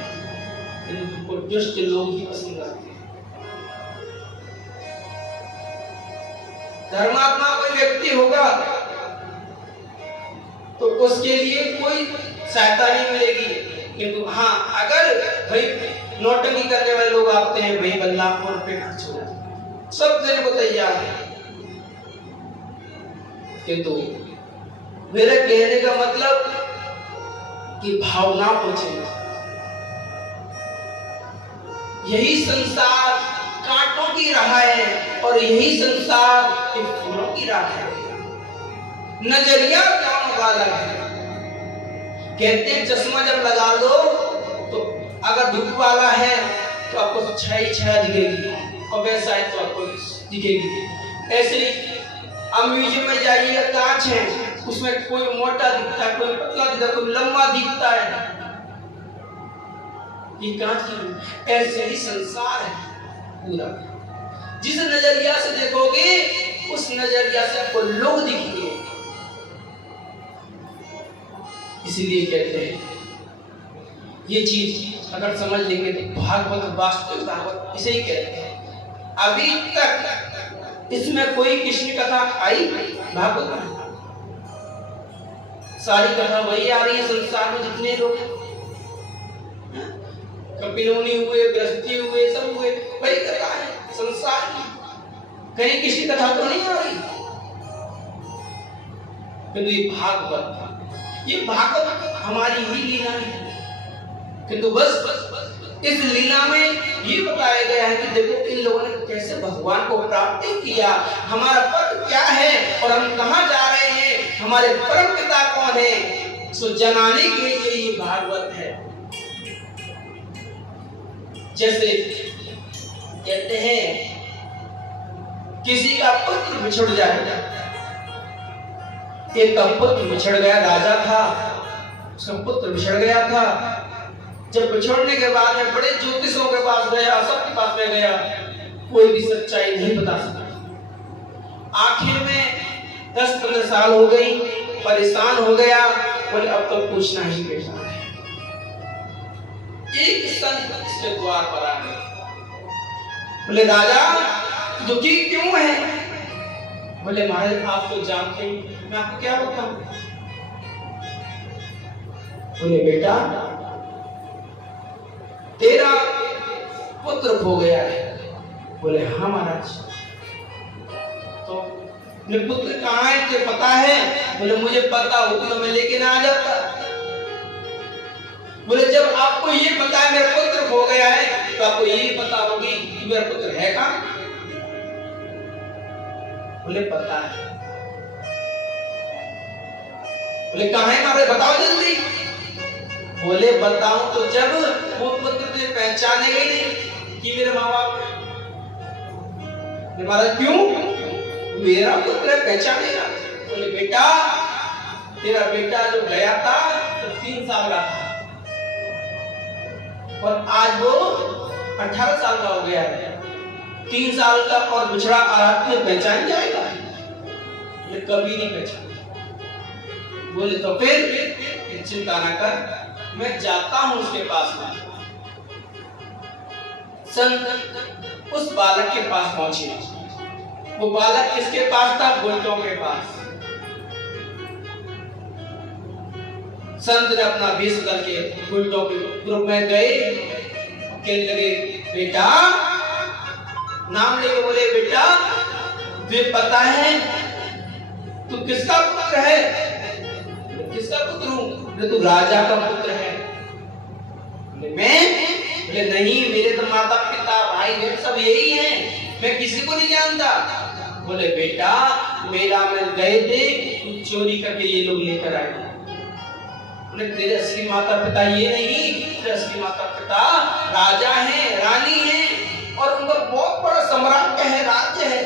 इनको दुष्ट लोग ही पसंद आते हैं। धर्मात्मा कोई व्यक्ति होगा तो उसके लिए कोई सहायता नहीं मिलेगी, किंतु हाँ अगर भाई नौटंकी करने वाले लोग आते हैं, भाई बदलापुर पे खर्च हो जाते हैं, सब देने को तैयार है। किंतु मेरे कहने का मतलब कि भावना को चाहिए। यही संसार कांटों की राह है और यही संसार के फूलों की राह है। नजरिया दोनों का अलग है। कहते हैं चश्मा जब लगा लो तो अगर धूप वाला है तो आपको छाया दिखेगी और वैसा है तो आपको दिखेगी। ऐसे ही अब म्यूजियम में जाइए, कांच है, उसमें कोई मोटा दिखता है, कोई पतला दिखता है, कोई लंबा दिखता है, ये कांच की। ऐसे ही संसार है पूरा। जिस नजरिया से देखोगे उस नजरिया से आपको लोग दिखेंगे। इसीलिए कहते हैं ये चीज अगर समझ लेंगे तो भागवत वास्तविक भागवत इसे ही कहते हैं। अभी तक इसमें कोई कृष्ण कथा आई भागवत में? सारी कथा वही आ रही है। संसार में जितने लोग कपिल मुनि हुए, गृहस्थी हुए, सब हुए, वही कथा है संसार की। कहीं किसी कथा तो नहीं आ रही। किंतु ये भागवत, ये भागवत हमारी ही लीला है। किंतु बस इस लीला में ये बताया गया है कि देखो इन लोगों ने कैसे भगवान को प्राप्त किया, हमारा पद क्या है और हम कहाँ जा रहे हैं, हमारे परम पिता कौन है, सो जनाने के लिए ये भागवत है। जैसे कहते हैं किसी का पुत्र बिछड़ जाए, एक का पुत्र बिछड़ गया, राजा था, उसका पुत्र बिछड़ गया था। जब बिछड़ने के बाद में बड़े ज्योतिषों के पास गया, सबके पास में गया, कोई भी सच्चाई नहीं बता सकता। आखिर में 10-15 साल हो गई, परेशान हो गया, बोले अब तो पूछना ही बेटा है। एक संत इसके द्वार पर आ गए, बोले राजा दुखी क्यों है? बोले महाराज आप तो जानते ही, मैं आपको क्या बताऊं? बोले बेटा तेरा पुत्र खो गया है। बोले हाँ महाराज। तो मेरे पुत्र कहाँ है तुझे पता है? बोले मुझे पता होती तो मैं लेके ना आ जाता। बोले जब आपको ये पता है मेरा पुत्र खो गया है तो आपको ये पता होगी कि मेरा पुत्र है कहाँ? बोले पता है। बोले कहाँ है महाराज बताओ जल्दी। बोले बताऊं तो जब वो पुत्र तुझे पहचानेगा ही नहीं कि मेरे माँ बाप है। महाराज क्यों? मेरा पुत्र पहचानेगा। बोले बेटा तेरा बेटा जो गया था तो 3 साल का था और आज वो 18 साल का हो गया है। 3 साल का और बिछड़ा आदमी पहचान जाएगा? ये कभी नहीं पहचान। बोले तो फिर चिंता ना कर, मैं जाता हूं उसके पास में। संत उस बालक के पास पहुंचे। वो बालक किसके पास था? बुलटों के पास। संत ने अपना वेश बदल के बुलटों के ग्रुप में गए, कहने लगे बेटा, नाम लेके बोले बेटा तुझे पता है तू किसका पुत्र है? किसका पुत्र हूं? तू राजा का पुत्र है। मैं? बोले नहीं, मेरे तो माता पिता भाई बहन सब यही हैं, मैं किसी को नहीं जानता। बोले बेटा मेला में गए थे, चोरी करके ये लोग लेकर आए। बोले तेरे असली माता पिता ये नहीं, तेरे असली माता पिता राजा हैं, रानी हैं और उनका बहुत बड़ा साम्राज्य है, राज्य है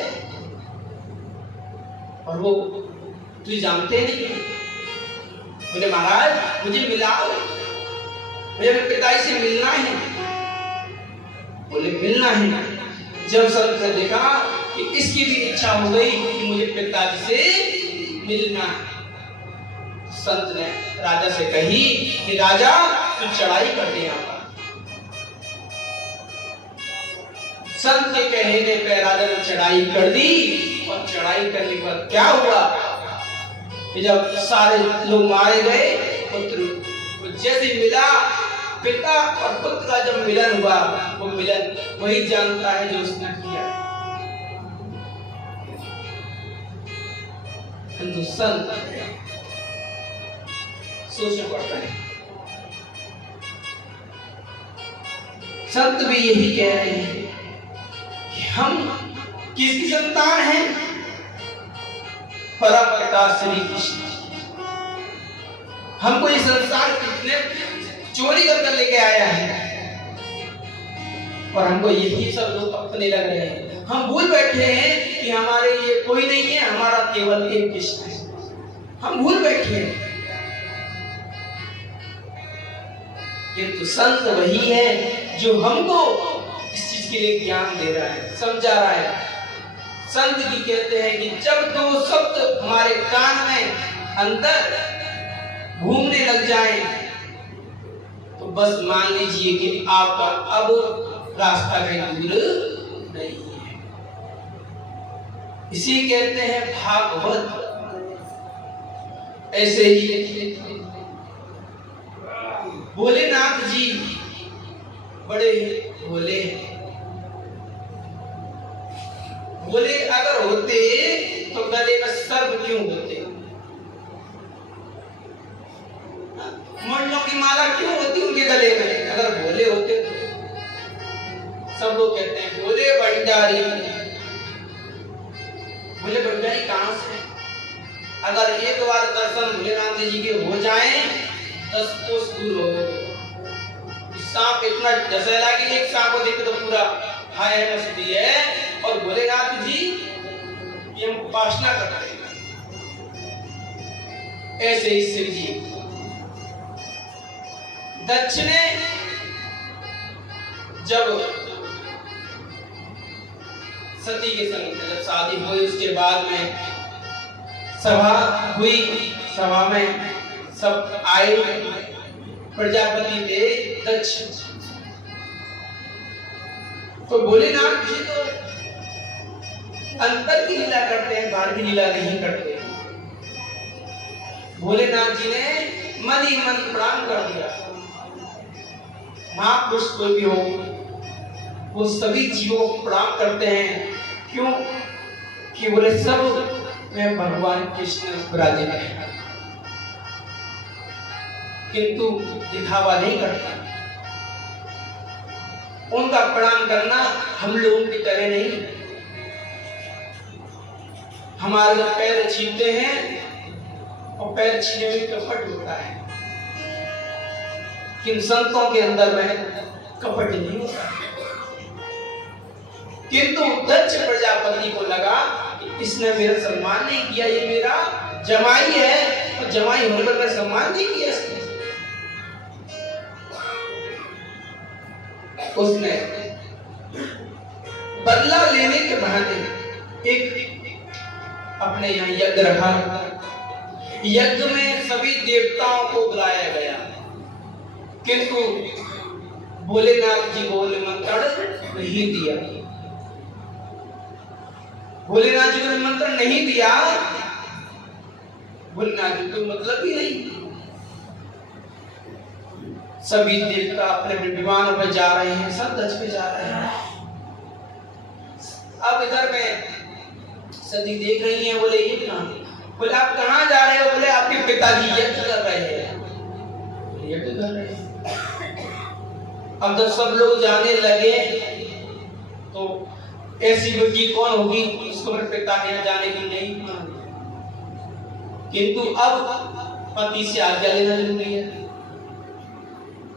और वो तुझे जानते नहीं। बोले महाराज मुझे मिलाओ, मुझे अपने पिताजी से मिलना है। बोले मिलना है। जब संत ने देखा कि इसकी भी इच्छा हो गई कि मुझे पिताजी से मिलना है, संत ने राजा से कही कि राजा तू चढ़ाई कर दे यहाँ पर। संत के कहने पे राजा ने चढ़ाई कर दी और चढ़ाई करने के बाद क्या हुआ कि जब सारे लोग मारे गए, पुत्र जैसे मिला, पिता और पुत्र का जब मिलन हुआ, वो मिलन वही जानता है जो उसने किया। किंतु संत सोचना पड़ता है। संत भी यही कह रहे हैं कि हम किसकी संतान हैं? परम पिता श्री कृष्ण। हमको ये संसार कितने चोरी कर लेके आया है और हमको यही सब लोग अपने लग रहे हैं। हम भूल बैठे हैं कि हमारे लिए कोई नहीं है, हमारा केवल एक कृष्ण है। हम भूल बैठे हैं। किंतु संत वही है जो हमको इस चीज के लिए ज्ञान दे रहा है, समझा रहा है। संत भी कहते हैं कि जब 2 शब्द हमारे कान में अंदर घूमने लग जाएं, तो बस मान लीजिए कि आपका अब रास्ता कहीं दूर नहीं है। इसी कहते हैं भागवत। ऐसे ही भोलेनाथ जी बड़े भोले हैं। भोले अगर होते तो गले में सर्प क्यों होते? मंडलों की माला क्यों होती उनके गले में अगर भोले होते तो? सब लोग कहते हैं भोले भंडारी। भोले भंडारी कहां से? अगर एक बार दर्शन भोलेनाथ जी के हो जाएं 10 कोस दूर हो। सांप इतना डसेला कि एक सांप को देख तो पूरा हाय मस्ती है। और भोलेनाथ जी ये हम उपासना करते हैं। ऐसे ही शिव जी दक्षिणे जब सती के संग जब शादी हुई उसके बाद में सभा हुई, सभा में सब आए, प्रजापति थे दक्ष। तो भोलेनाथ जी तो अंतर की लीला करते हैं, बाहर की लीला नहीं करते। भोलेनाथ जी ने मन ही मन प्रणाम कर दिया। महापुरुष कोई भी हो वो सभी जीवों को प्रणाम करते हैं। क्यों? कि बोले सब में भगवान कृष्ण विराजित है, किंतु दिखावा नहीं करता। उनका प्रणाम करना हम लोगों की तरह नहीं। हमारे जब पैर छीनते हैं और पैर छीने में कपट होता है, किन संतों के अंदर में कपट नहीं होता। किंतु दक्ष प्रजापति को लगा कि इसने मेरा सम्मान नहीं किया, ये मेरा जमाई है और जमाई होने पर मेरा सम्मान नहीं किया इसने। उसने बदला लेने के बहाने एक अपने यहाँ यज्ञ रखा। यज्ञ में सभी देवताओं को बुलाया गया, किंतु भोलेनाथ जी को निमंत्रण नहीं दिया। भोलेनाथ जी को निमंत्रण नहीं दिया। भोलेनाथ जी को मतलब ही नहीं। सभी देवता अपने विमानों पर जा रहे हैं, सब दक्ष पे जा रहे हैं। अब इधर में सती देख रही हैं, बोले ये कहां? बोले आप कहां जा रहे हो? बोले आपके पिताजी यज्ञ कर रहे हैं। यज्ञ कर रहे हैं। अब जब सब लोग जाने लगे तो ऐसी बुद्धि कौन होगी उसको मेरे पिता के यहाँ जाने की नहीं। किंतु अब पति से आज्ञा लेना जरूरी है।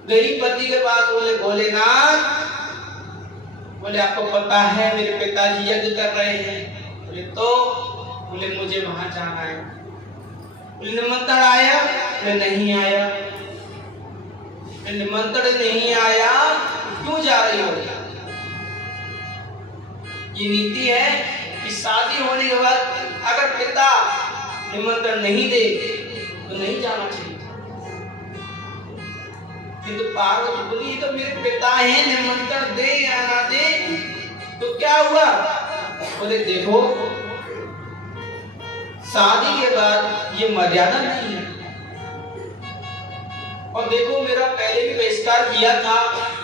गरीब पति के पास बोले भोलेनाथ, बोले आपको पता है मेरे पिताजी यज्ञ कर रहे हैं? बोले तो बोले मुझे वहां जाना है। बोले निमंत्रण आया? बोले नहीं आया। निमंत्रण नहीं आया, क्यों जा रही हो? ये नीति है कि शादी होने के बाद अगर पिता निमंत्रण नहीं दे तो नहीं जाना चाहिए। किंतु पार्वती बोली तो मेरे पिता हैं, निमंत्रण दे या ना दे तो क्या हुआ? बोले देखो शादी के बाद ये मर्यादा नहीं है, और देखो मेरा पहले भी बहिष्कार किया था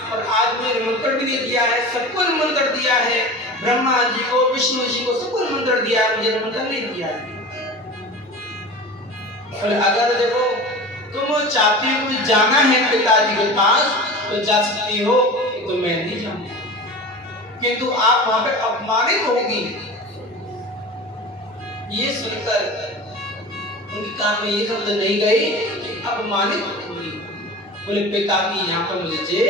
और आज मैं निमंत्रण भी दे दिया है, सबको निमंत्रण दिया है, ब्रह्मा जी को, विष्णु जी को, सबको निमंत्रण दिया है, मुझे निमंत्रण नहीं दिया है। और अगर देखो तुम चाहती हो जाना है पिताजी के पास तो जा सकती हो, तो मैं नहीं जाऊंगी। किंतु आप वहां पे अपमानित होगी। ये सुनकर उनके कान में ये शब्द नहीं गई कि अपमानित होगी। बोले पिता की यहाँ पर मुझे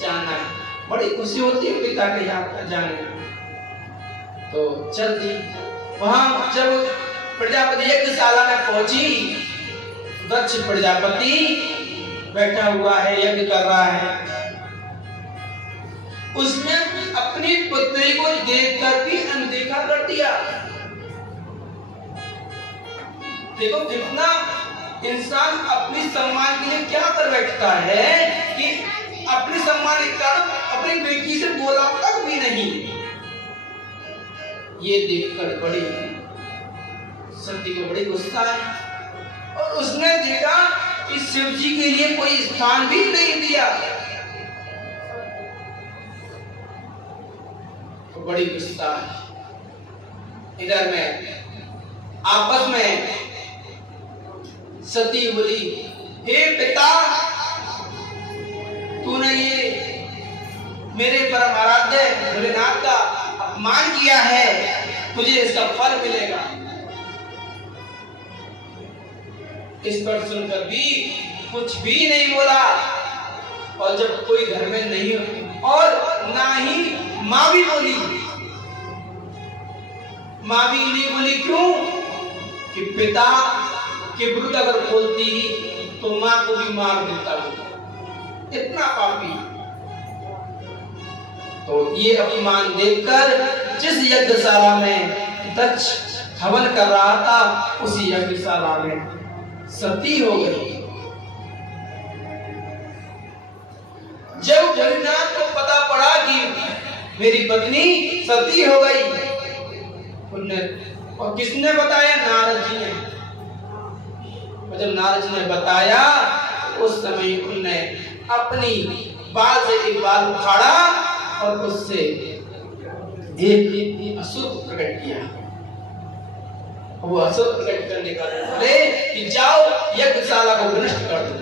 जाना है। बड़ी खुशी होती है पिता के यहाँ पर जाने। तो चल दी। वहां जब प्रजापति यज्ञशाला में पहुंची, दक्ष प्रजापति बैठा हुआ है, यज्ञ कर रहा है। उसने अपनी पुत्री को देखकर भी अनदेखा कर दिया। देखो कितना इंसान अपनी सम्मान के लिए क्या कर बैठता है कि अपने सम्मान के कारण अपनी बेटी से बोला तक भी नहीं। ये देखकर बड़ी सती को बड़ी गुस्सा है, और उसने देखा कि शिव जी के लिए कोई स्थान भी नहीं दिया, तो बड़ी गुस्सा है। इधर में आपस में सती बोली, हे पिता, तूने ये मेरे परम आराध्य भोलेनाथ का अपमान किया है, तुझे इसका फल मिलेगा। इस पर सुनकर भी कुछ भी नहीं बोला। और जब कोई घर में नहीं हो, और ना ही माँ भी बोली। माँ भी नहीं बोली, क्यों? कि पिता के विरुद्ध अगर बोलती तो माँ को भी मार देता वो, इतना पापी। तो ये अपमान देखकर जिस यज्ञशाला में दक्ष हवन कर रहा था उसी यज्ञशाला में सती हो गई। जब भोलेनाथ को पता पड़ा कि मेरी पत्नी सती हो गई, और किसने बताया? नारद जी ने। और जब नारद जी ने बताया उस समय उनने अपनी बाल से एक बाल उखाड़ा और उससे एक असुर प्रकट किया। वो असुर प्रकट करने का बोले कि जाओ यज्ञशाला को विनष्ट कर दो।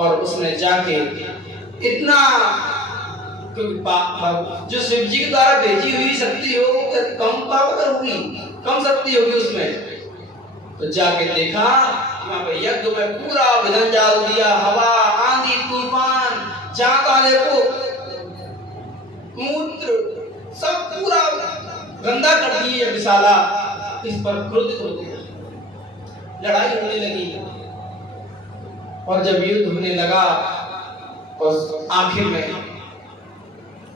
और उसने जाके इतना, जो शिव जी के द्वारा भेजी हुई शक्ति हो वो कम पावर होगी, कम शक्ति होगी उसमें। तो जाके देखा वहां पे यज्ञ में पूरा विधन डाल दिया, हवा आंधी तूफान जहां देखो मूत्र सब पूरा गंदा कर दिए यज्ञशाला। इस पर क्रोधित हो गया, लड़ाई होने लगी। और जब युद्ध होने लगा और आखिर में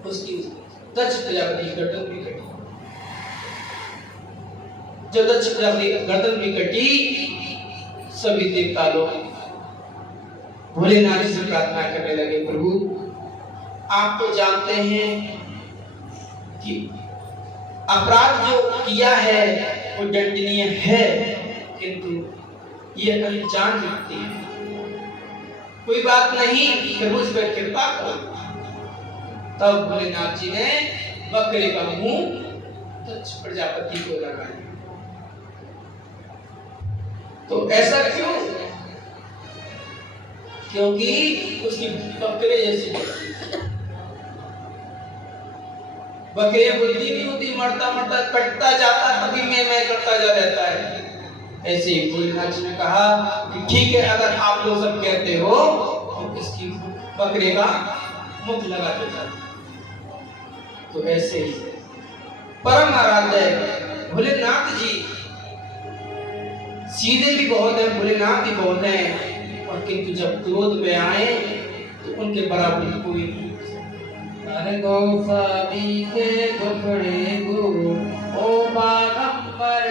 उसकी दक्ष प्रजापति गर्दन भी कटी। जब दक्ष प्रजापति गर्दन भी कटी, सभी देवता लोग भोलेनाथ से प्रार्थना करने लगे, प्रभु आप तो जानते हैं कि अपराध जो किया है वो दंडनीय है, किंतु ये अनजान व्यक्ति है, कोई बात नहीं, प्रभु इस पर कृपा करो। तब भोलेनाथ जी ने बकरे का मुंह दक्ष प्रजापति को लगाया। तो ऐसा क्यों? क्योंकि उसकी बकरे जैसी बकरे बुद्धि नहीं होती, मरता मरता कटता जाता, तभी मैं करता जा रहता है। ऐसे ही भोलेनाथ जी ने कहा कि ठीक है, अगर आप लोग सब कहते हो तो इसकी बकरे का मुख लगा देता। तो ऐसे ही परम आराध्य भोलेनाथ जी सीधे भी बहुत है, भोलेनाथ भी बहुत है, और किंतु जब क्रोध में आए तो उनके बराबर कोई नहीं। गो सभी के दुखड़े गो ओ बागंबर